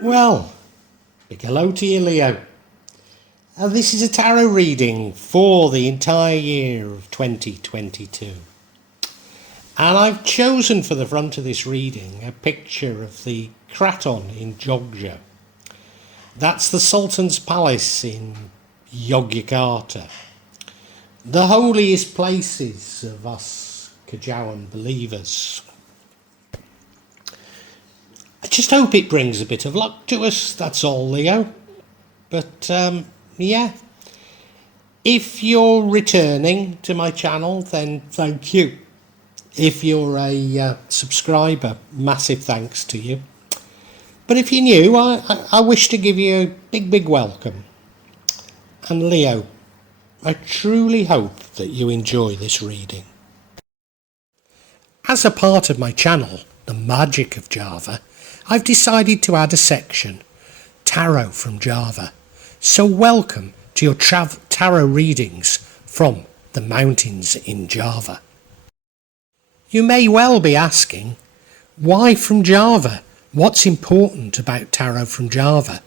Well, big hello to you, Leo. This is a tarot reading for the entire year of 2022. And I've chosen for the front of this reading a picture of the Kraton in Jogja. That's the Sultan's Palace in Yogyakarta. The holiest places of us Kajawan believers. I just hope it brings a bit of luck to us, that's all, Leo. But, yeah. If you're returning to my channel, then thank you. If you're a subscriber, massive thanks to you. But if you're new, I wish to give you a big welcome. And Leo, I truly hope that you enjoy this reading. As a part of my channel, The Magic of Java, I've decided to add a section, Tarot from Java. So welcome to your tarot readings from the mountains in Java. You may well be asking, why from Java? What's important about tarot from Java?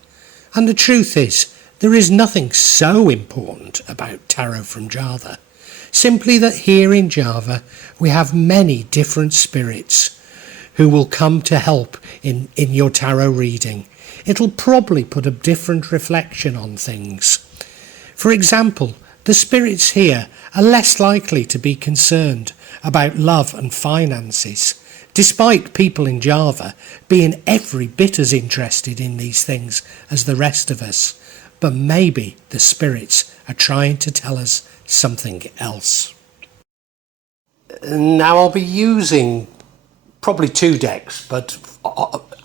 And the truth is, there is nothing so important about tarot from Java. Simply that here in Java, we have many different spirits who will come to help in your tarot reading. It'll probably put a different reflection on things. For example, the spirits here are less likely to be concerned about love and finances, despite people in Java being every bit as interested in these things as the rest of us. But maybe the spirits are trying to tell us something else. Now I'll be using probably 2 decks, but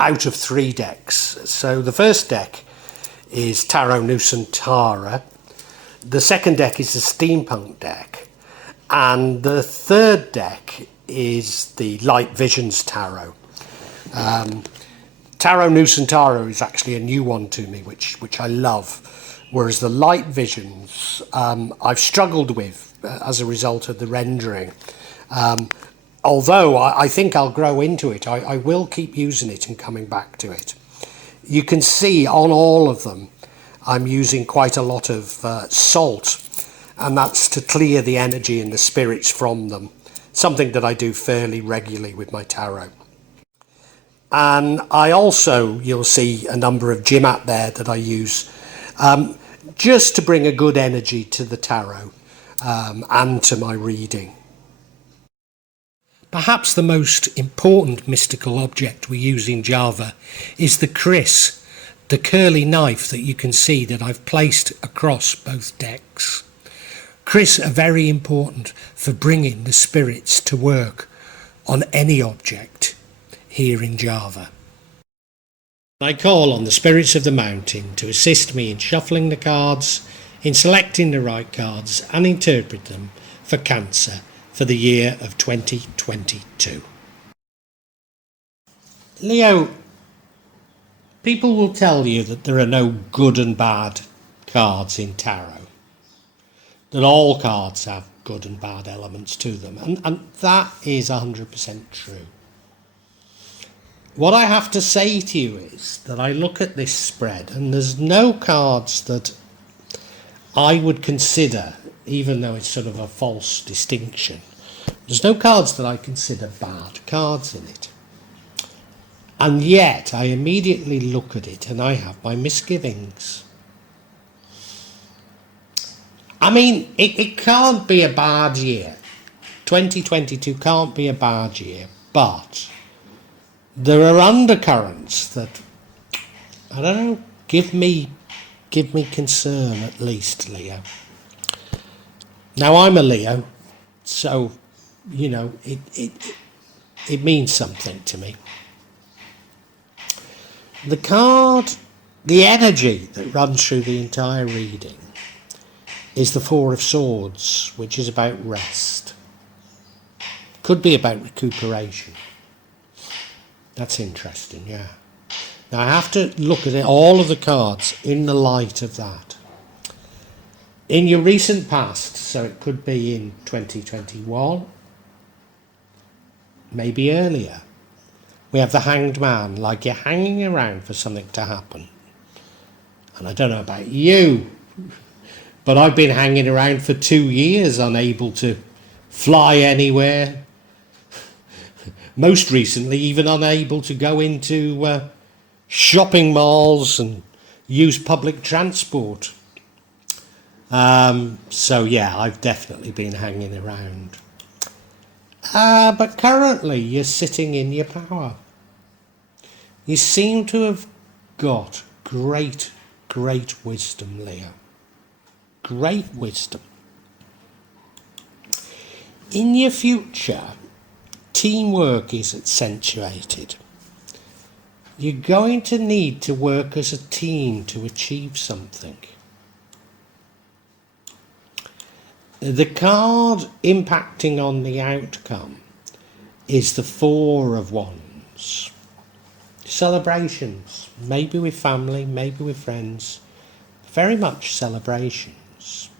out of 3 decks. So the first deck is Tarot Nusantara. The second deck is the Steampunk deck. And the third deck is the Light Visions Tarot. Tarot Nusantara is actually a new one to me, which I love. Whereas the Light Visions, I've struggled with as a result of the rendering. Although I think I'll grow into it, I will keep using it and coming back to it. You can see on all of them, I'm using quite a lot of salt, and that's to clear the energy and the spirits from them. Something that I do fairly regularly with my tarot. And I also, you'll see a number of Jimat there that I use, just to bring a good energy to the tarot and to my reading. Perhaps the most important mystical object we use in Java is the kris, the curly knife that you can see that I've placed across both decks. Kris are very important for bringing the spirits to work on any object here in Java. I call on the spirits of the mountain to assist me in shuffling the cards, in selecting the right cards and interpret them for Cancer for the year of 2022. Leo, people will tell you that there are no good and bad cards in tarot, that all cards have good and bad elements to them, and that is 100% true. What I have to say to you is that I look at this spread and there's no cards that I would consider, even though it's sort of a false distinction, there's no cards that I consider bad cards in it. And yet I immediately look at it and I have my misgivings. I mean, it can't be a bad year. 2022 can't be a bad year, but there are undercurrents that, I don't know, give me concern at least, Leo. Now I'm a Leo, so, you know, it means something to me. The card, the energy that runs through the entire reading is the Four of Swords, which is about rest. Could be about recuperation. That's interesting, yeah. Now I have to look at it, all of the cards in the light of that. In your recent past, so it could be in 2021, maybe earlier, We have the hanged man, like you're hanging around for something to happen. And I don't know about you, but I've been hanging around for 2 years, unable to fly anywhere. Most recently, even unable to go into shopping malls and use public transport. So yeah, I've definitely been hanging around. But currently you're sitting in your power. You seem to have got great wisdom, Leo. Great wisdom. In your future, teamwork is accentuated. You're going to need to work as a team to achieve something. The card impacting on the outcome is the Four of Wands. Celebrations, maybe with family, maybe with friends, very much celebrations.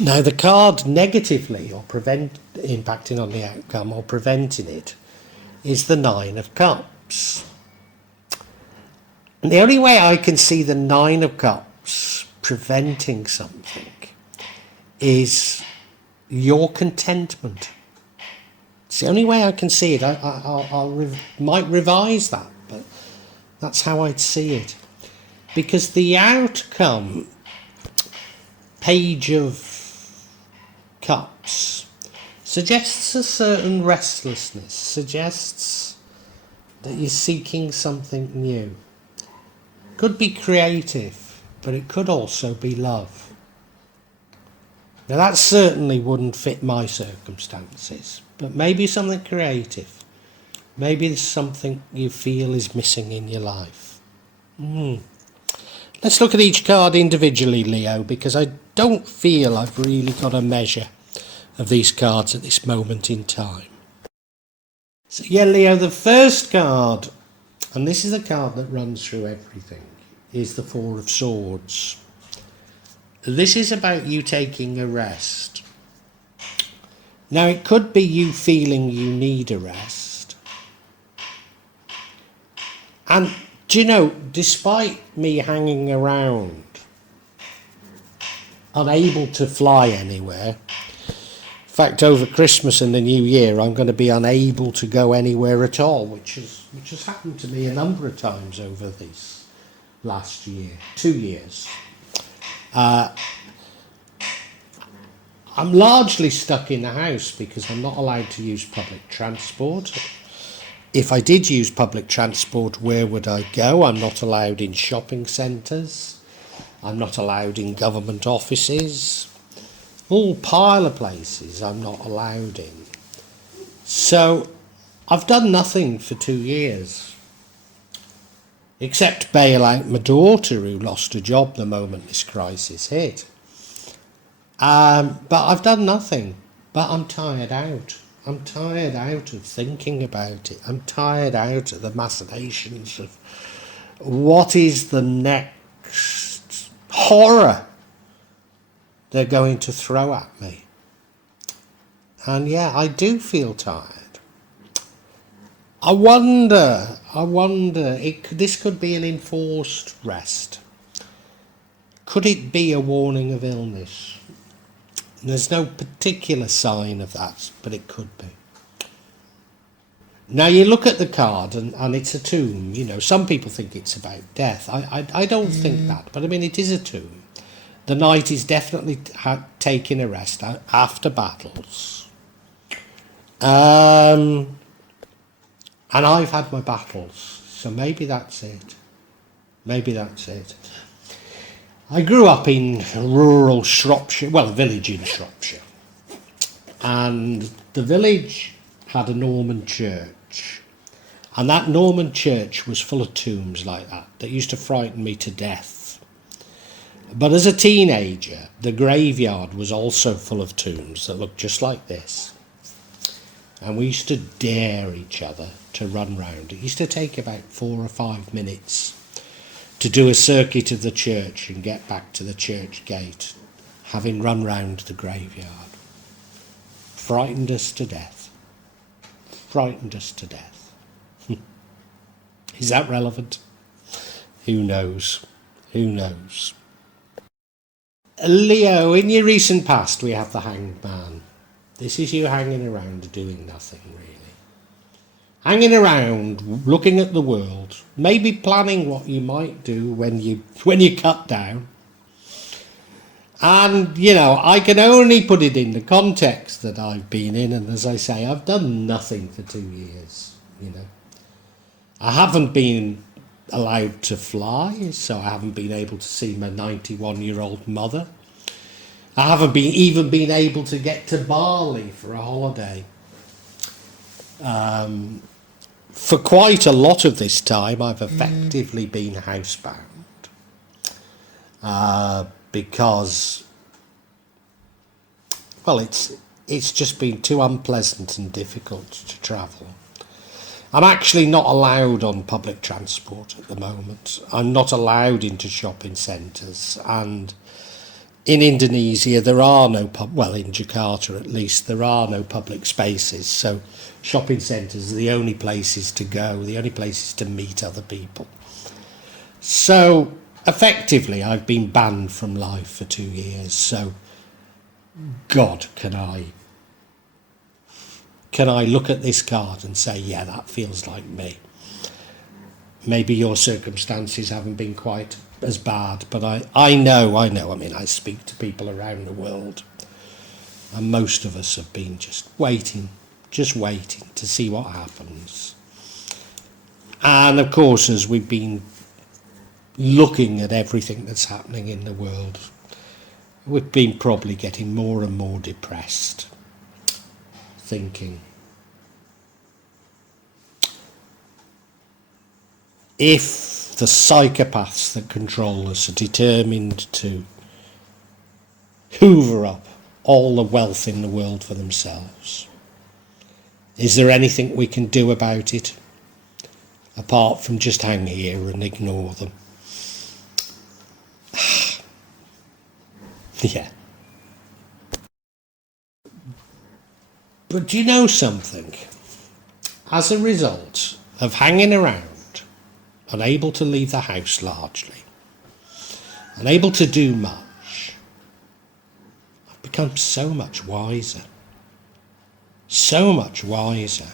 Now the card negatively or impacting on the outcome or preventing it is the Nine of Cups. And the only way I can see the Nine of Cups preventing something is your contentment. It's the only way I can see it. Might revise that, but that's how I'd see it. Because the outcome, Page of Cups, suggests a certain restlessness, suggests that you're seeking something new. Could be creative, but it could also be love. Now that certainly wouldn't fit my circumstances, but maybe something creative. Maybe there's something you feel is missing in your life. Let's look at each card individually, Leo, because I don't feel I've really got a measure of these cards at this moment in time. So yeah, Leo, the first card, and this is a card that runs through everything, is the Four of Swords. This is about you taking a rest. Now it could be you feeling you need a rest. And do you know, despite me hanging around, unable to fly anywhere, in fact over Christmas and the New Year I'm going to be unable to go anywhere at all, which has happened to me a number of times over this last year, 2 years. I'm largely stuck in the house because I'm not allowed to use public transport. If I did use public transport, where would I go? I'm not allowed in shopping centres. I'm not allowed in government offices. All pile of places I'm not allowed in. So I've done nothing for 2 years, except bail out my daughter who lost her job the moment this crisis hit. But I've done nothing. But I'm tired out. I'm tired out of thinking about it. I'm tired out of the machinations of what is the next horror they're going to throw at me. And yeah, I do feel tired. I wonder, this could be an enforced rest. Could it be a warning of illness? There's no particular sign of that, but it could be. Now you look at the card and it's a tomb. You know, some people think it's about death. I don't think that, but I mean it is a tomb. The knight is definitely taking a rest after battles. And I've had my battles, so maybe that's it. Maybe that's it. I grew up in rural Shropshire, well, a village in Shropshire, and the village had a Norman church, and that Norman church was full of tombs like that used to frighten me to death. But as a teenager, the graveyard was also full of tombs that looked just like this, and we used to dare each other to run round. It used to take about 4 or 5 minutes to do a circuit of the church and get back to the church gate, having run round the graveyard. Frightened us to death. frightened us to death. Is that relevant? Who knows? Who knows? Leo, in your recent past we have the Hanged Man. This is you hanging around doing nothing really. Hanging around, looking at the world, maybe planning what you might do when you cut down. And, you know, I can only put it in the context that I've been in, and as I say, I've done nothing for 2 years, you know. I haven't been allowed to fly, so I haven't been able to see my 91-year-old mother. I haven't even been able to get to Bali for a holiday. For quite a lot of this time, I've effectively been housebound. Because, well, it's just been too unpleasant and difficult to travel. I'm actually not allowed on public transport at the moment. I'm not allowed into shopping centres, and in Indonesia there are no in Jakarta at least, there are no public spaces, so shopping centres are the only places to go, the only places to meet other people. So effectively I've been banned from life for 2 years, so God, can I look at this card and say, yeah, that feels like me. Maybe your circumstances haven't been quite as bad, but I know, I mean, I speak to people around the world, and most of us have been just waiting to see what happens. And of course, as we've been looking at everything that's happening in the world, we've been probably getting more and more depressed, thinking, if the psychopaths that control us are determined to hoover up all the wealth in the world for themselves, is there anything we can do about it apart from just hang here and ignore them? Yeah. But do you know something? As a result of hanging around, unable to leave the house largely, unable to do much, I've become so much wiser. So much wiser.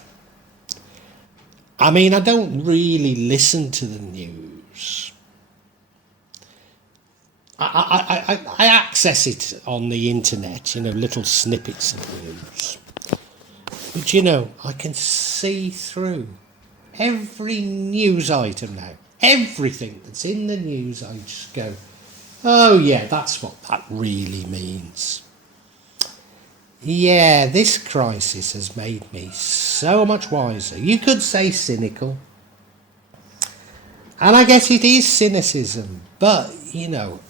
I mean, I don't really listen to the news. I access it on the internet, you know, little snippets of news. But, you know, I can see through every news item now. Everything that's in the news, I just go, oh yeah, that's what that really means. Yeah, this crisis has made me so much wiser. You could say cynical. And I guess it is cynicism, but, you know,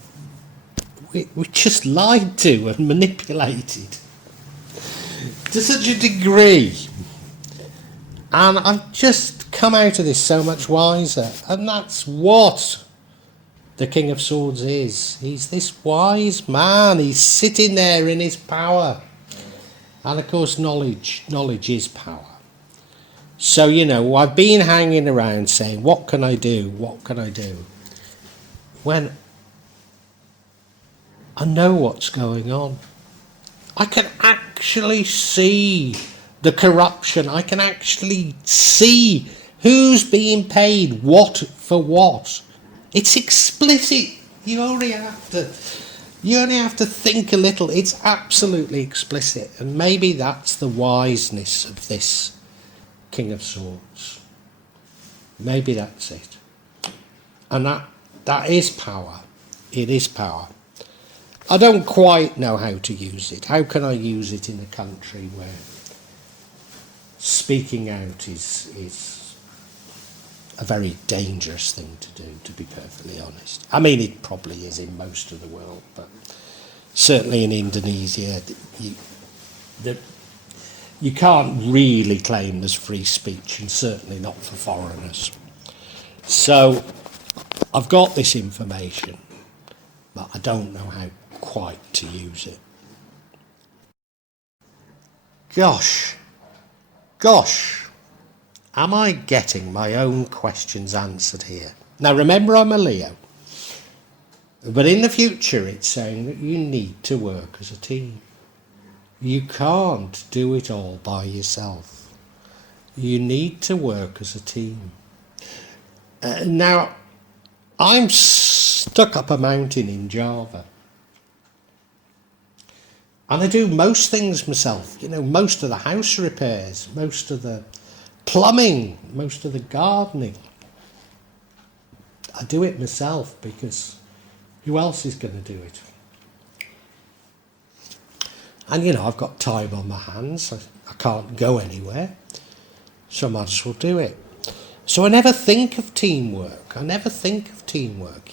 we're just lied to and manipulated to such a degree. And I've just come out of this so much wiser. And that's what the King of Swords is. He's this wise man. He's sitting there in his power. And of course, knowledge is power. So, you know, I've been hanging around saying, what can I do? What can I do? When I know what's going on. I can actually see the corruption. I can actually see who's being paid what for what. It's explicit. You only have to think a little. It's absolutely explicit. And maybe that's the wiseness of this King of Swords. Maybe that's it. And that is power. It is power. I don't quite know how to use it. How can I use it in a country where speaking out is a very dangerous thing to do, to be perfectly honest? I mean, it probably is in most of the world, but certainly in Indonesia, you can't really claim there's free speech, and certainly not for foreigners. So I've got this information, but I don't know how quite to use it. Gosh, Am I getting my own questions answered here? Now remember, I'm a Leo. But in the future, it's saying that you need to work as a team. You can't do it all by yourself. You need to work as a team. Now, I'm stuck up a mountain in Java. And I do most things myself. You know, most of the house repairs, most of the plumbing, most of the gardening. I do it myself because who else is going to do it? And you know, I've got time on my hands. I can't go anywhere. So I might as well do it. So I never think of teamwork. You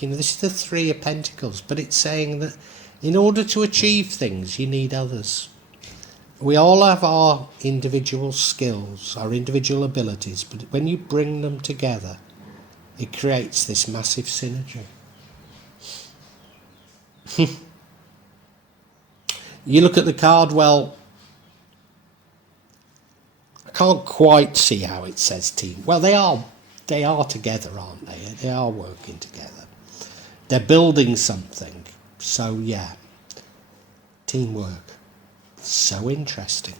know, this is the Three of Pentacles, but it's saying that in order to achieve things, you need others. We all have our individual skills, our individual abilities, but when you bring them together, it creates this massive synergy. You look at the card, well, I can't quite see how it says team. Well, they are together, aren't they? They are working together. They're building something. So yeah, teamwork. So interesting.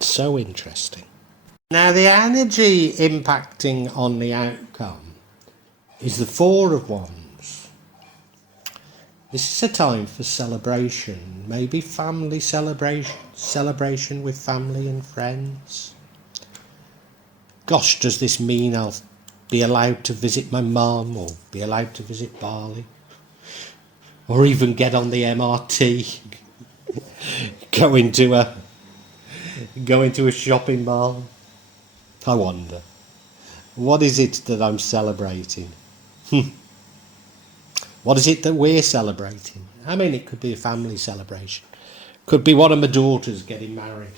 So interesting. Now the energy impacting on the outcome is the Four of Wands. This is a time for celebration, maybe family celebration with family and friends. Gosh, does this mean I'll be allowed to visit my mum or be allowed to visit Bali? Or even get on the MRT, go into a shopping mall? I wonder. What is it that I'm celebrating? What is it that we're celebrating? I mean, it could be a family celebration. Could be one of my daughters getting married.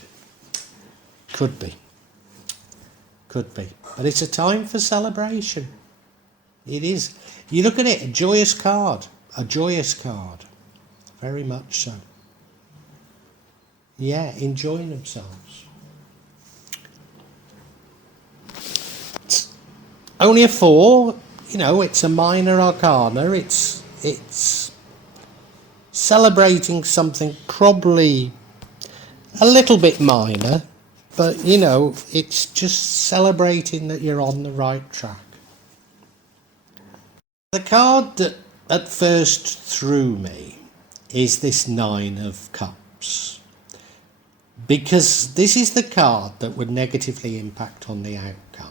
Could be. But it's a time for celebration. It is. You look at it, a joyous card. Very much so. Yeah, enjoying themselves. It's only a 4. You know, it's a minor arcana. It's celebrating something probably a little bit minor, but you know, it's just celebrating that you're on the right track. The card that at first threw me is this Nine of Cups, because this is the card that would negatively impact on the outcome.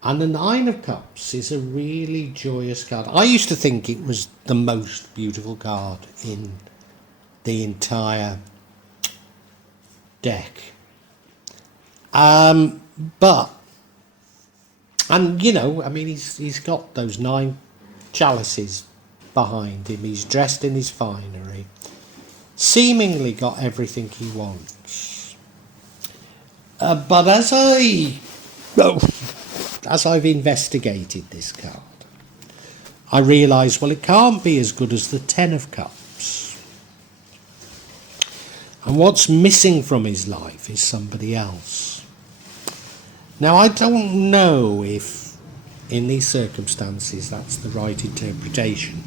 And the Nine of Cups is a really joyous card. I used to think it was the most beautiful card in the entire deck. But, and you know, I mean, he's got those 9 chalices behind him. He's dressed in his finery. Seemingly got everything he wants. But as I've investigated this card, I realise, well, it can't be as good as the Ten of Cups. And what's missing from his life is somebody else. Now, I don't know if, in these circumstances, that's the right interpretation.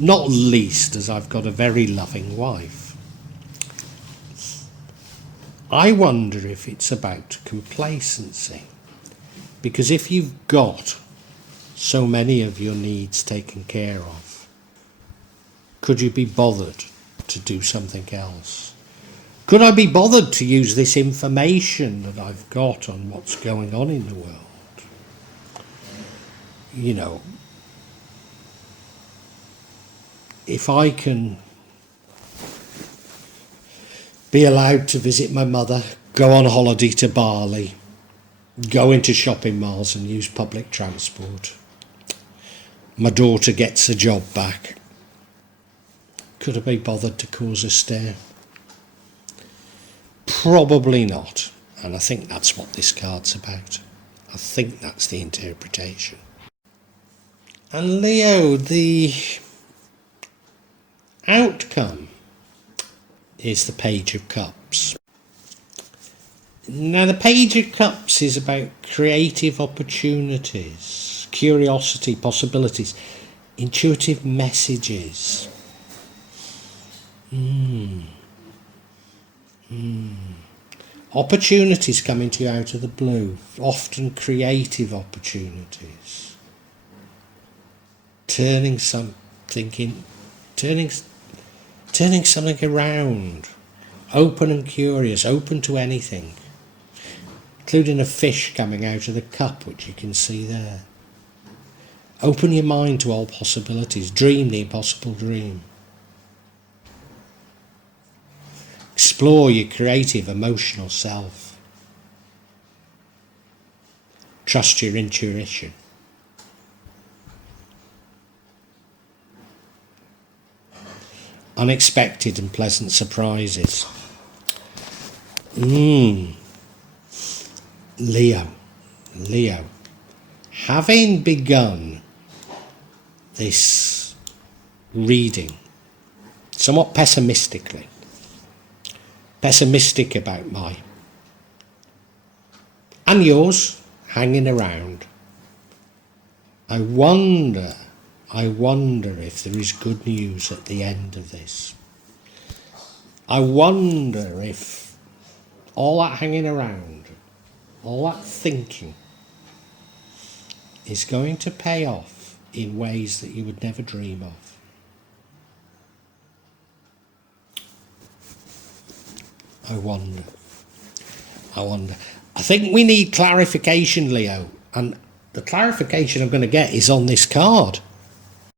Not least as I've got a very loving wife. I wonder if it's about complacency. Because if you've got so many of your needs taken care of, could you be bothered to do something else? Could I be bothered to use this information that I've got on what's going on in the world? You know, if I can be allowed to visit my mother, go on holiday to Bali, go into shopping malls and use public transport, my daughter gets a job back, could I be bothered to cause a stir? Probably not. And I think that's what this card's about. I think that's the interpretation. And Leo, the outcome is the Page of Cups. Now, the Page of Cups is about creative opportunities, curiosity, possibilities, intuitive messages. Opportunities coming to you out of the blue, often creative opportunities. Turning something around. Open and curious, open to anything. Including a fish coming out of the cup, which you can see there. Open your mind to all possibilities. Dream the impossible dream. Explore your creative, emotional self. Trust your intuition. Unexpected and pleasant surprises. Leo. Having begun this reading somewhat pessimistic about my and yours hanging around, I wonder if there is good news at the end of this. I wonder if all that hanging around, all that thinking is going to pay off in ways that you would never dream of. I wonder. I think we need clarification, Leo, and the clarification I'm going to get is on this card.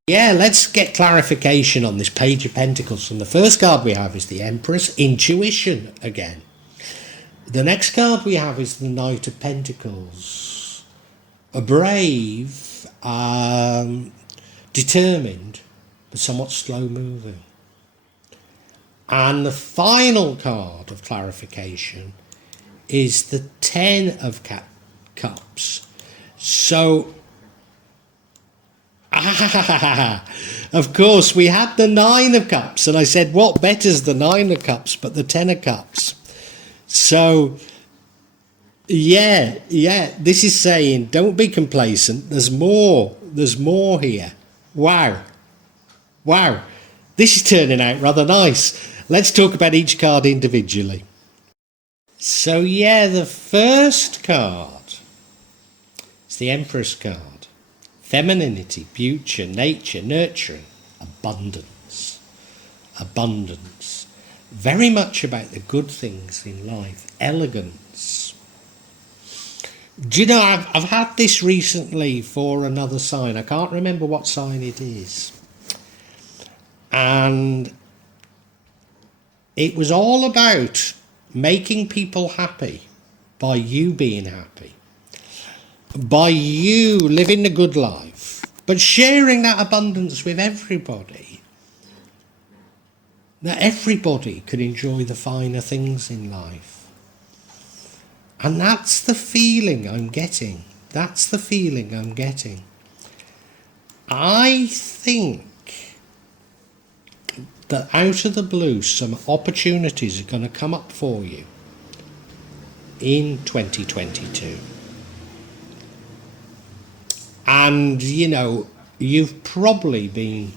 Yeah, let's get clarification on this Page of Pentacles. And the first card we have is the Empress, intuition again. The next card we have is the Knight of Pentacles. A brave, determined, but somewhat slow moving. And the final card of clarification is the Ten of Cups. So, of course, we had the Nine of Cups, and I said, what better's the Nine of Cups but the Ten of Cups? So, yeah, this is saying, don't be complacent. There's more here. Wow. This is turning out rather nice. Let's talk about each card individually. So yeah, the first card is the Empress card. Femininity, beauty, nature, nurturing, abundance. Very much about the good things in life, elegance. Do you know, I've had this recently for another sign. I can't remember what sign it is. And it was all about making people happy by you being happy, by you living a good life, but sharing that abundance with everybody, that everybody could enjoy the finer things in life. And that's the feeling I'm getting. I think that out of the blue, some opportunities are going to come up for you in 2022. And, you know, you've probably been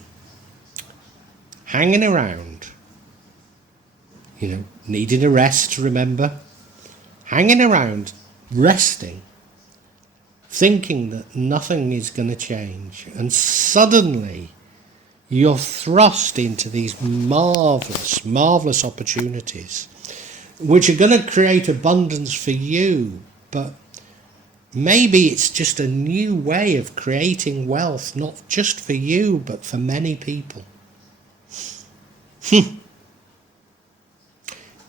hanging around, you know, needing a rest, remember? Hanging around, resting, thinking that nothing is going to change. And suddenly you're thrust into these marvellous opportunities, which are going to create abundance for you, but maybe it's just a new way of creating wealth, not just for you, but for many people.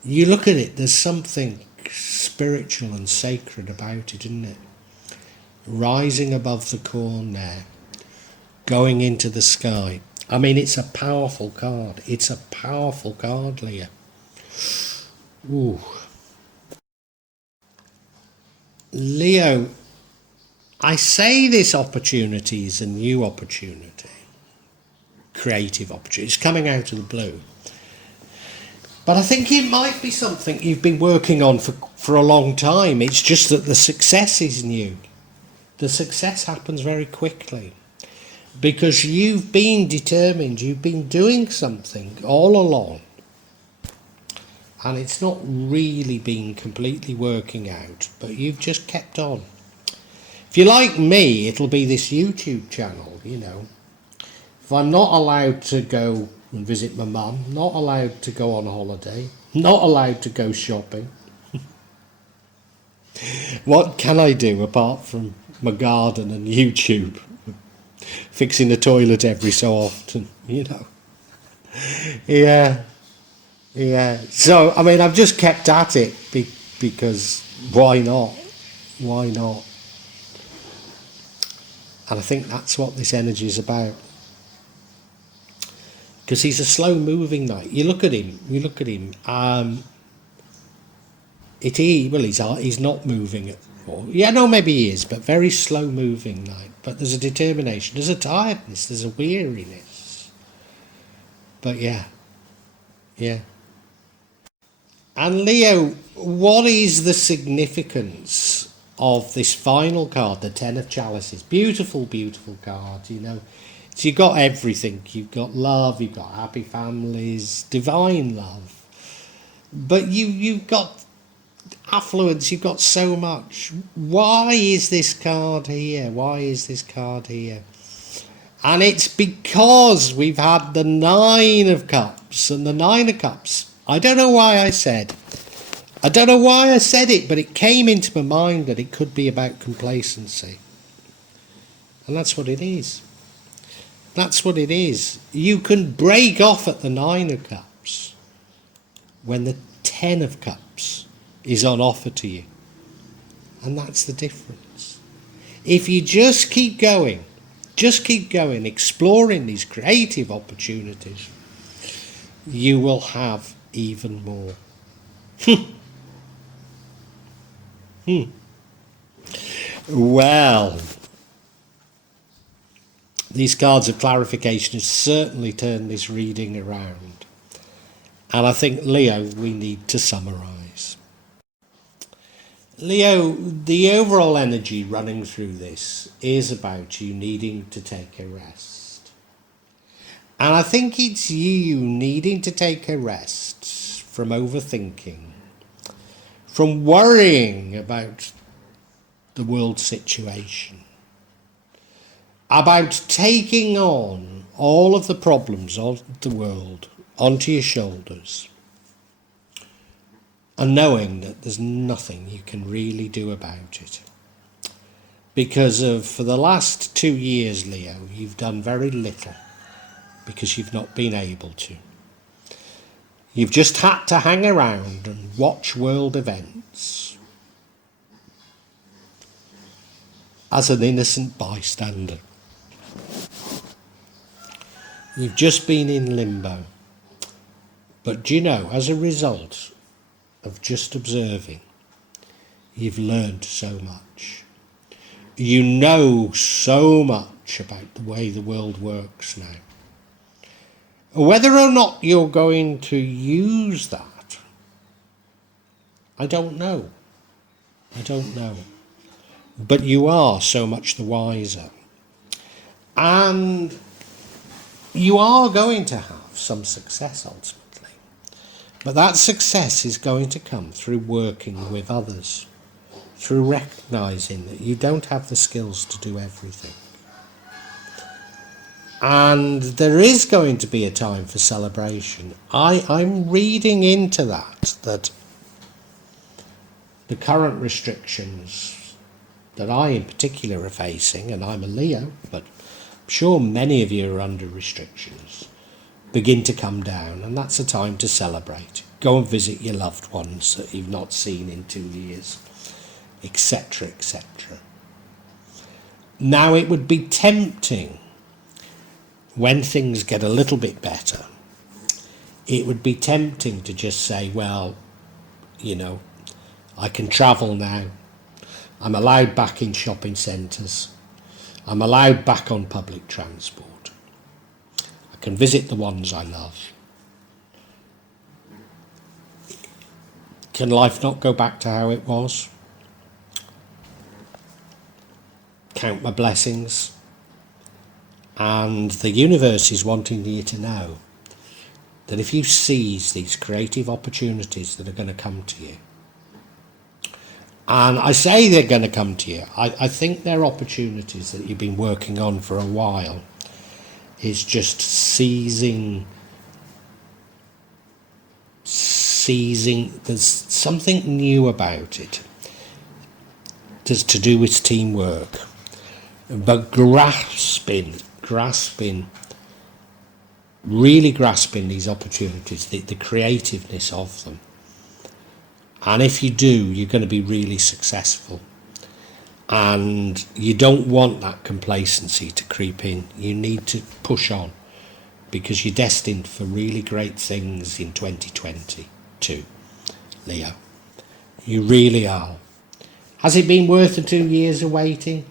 You look at it, there's something spiritual and sacred about it, isn't it? Rising above the corn there, going into the sky. I mean, it's a powerful card. Leah. Ooh. Leo, I say this opportunity is a new opportunity. Creative opportunity. It's coming out of the blue. But I think it might be something you've been working on for a long time. It's just that the success is new. The success happens very quickly because you've been determined, you've been doing something all along, and it's not really been completely working out, but you've just kept on. If you're like me, it'll be this YouTube channel, you know. If I'm not allowed to go and visit my mum, not allowed to go on holiday, not allowed to go shopping, what can I do apart from my garden and YouTube? Fixing the toilet every so often, you know. Yeah. So, I mean, I've just kept at it because why not? Why not? And I think that's what this energy is about. Because he's a slow-moving knight. You look at him. He's not moving at all. Yeah, no, maybe he is, but very slow-moving knight. But there's a determination, there's a tiredness, there's a weariness. But yeah. And Leo, what is the significance of this final card, the Ten of Chalices? Beautiful, beautiful card, you know. So you've got everything. You've got love, you've got happy families, divine love. But you've got affluence, you've got so much. Why is this card here? And it's because we've had the Nine of Cups. And the Nine of Cups, I don't know why I said it, but it came into my mind that it could be about complacency. And that's what it is. That's what it is. You can break off at the Nine of Cups when the Ten of Cups is on offer to you. And that's the difference. If you just keep going, exploring these creative opportunities, you will have even more. Well, these cards of clarification have certainly turned this reading around. And I think, Leo, we need to summarise. Leo, the overall energy running through this is about you needing to take a rest. And I think it's you needing to take a rest from overthinking, from worrying about the world situation, about taking on all of the problems of the world onto your shoulders and knowing that there's nothing you can really do about it. Because for the last 2 years, Leo, you've done very little because you've not been able to. You've just had to hang around and watch world events as an innocent bystander. You've just been in limbo. But do you know, as a result of just observing, you've learned so much. You know so much about the way the world works now. Whether or not you're going to use that, I don't know. But you are so much the wiser. And you are going to have some success ultimately. But that success is going to come through working with others, through recognising that you don't have the skills to do everything. And there is going to be a time for celebration. I'm reading into that the current restrictions that I in particular are facing, and I'm a Leo, but I'm sure many of you are under restrictions, begin to come down, and that's a time to celebrate. Go and visit your loved ones that you've not seen in 2 years, etc., etc. Now, it would be tempting, when things get a little bit better, it would be tempting to just say, well, you know, I can travel now. I'm allowed back in shopping centres. I'm allowed back on public transport. I can visit the ones I love. Can life not go back to how it was? Count my blessings. And the universe is wanting you to know that if you seize these creative opportunities that are going to come to you, and I say they're going to come to you, I think they're opportunities that you've been working on for a while. It's just seizing, there's something new about it. It's to do with teamwork, but really grasping these opportunities, the creativeness of them. And if you do, you're going to be really successful. And you don't want that complacency to creep in. You need to push on, because you're destined for really great things in 2022, Leo. You really are. Has it been worth the 2 years of waiting?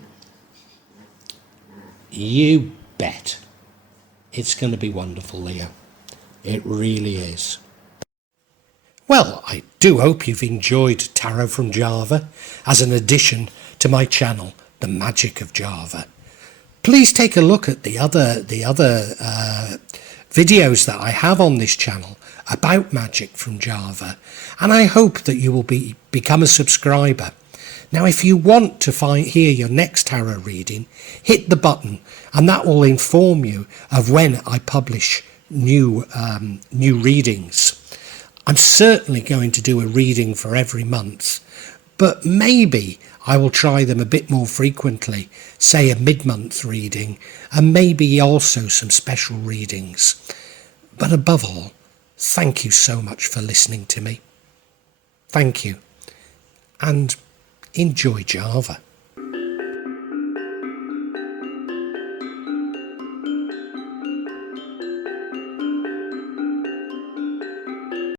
You bet. It's going to be wonderful, Leo. It really is. Well, I do hope you've enjoyed Tarot from Java as an addition to my channel, The Magic of Java. Please take a look at the other videos that I have on this channel about magic from Java, and I hope that you will become a subscriber. Now, if you want to hear your next tarot reading, hit the button, and that will inform you of when I publish new readings. I'm certainly going to do a reading for every month, but maybe I will try them a bit more frequently, say a mid-month reading, and maybe also some special readings. But above all, thank you so much for listening to me. Thank you, and enjoy Java.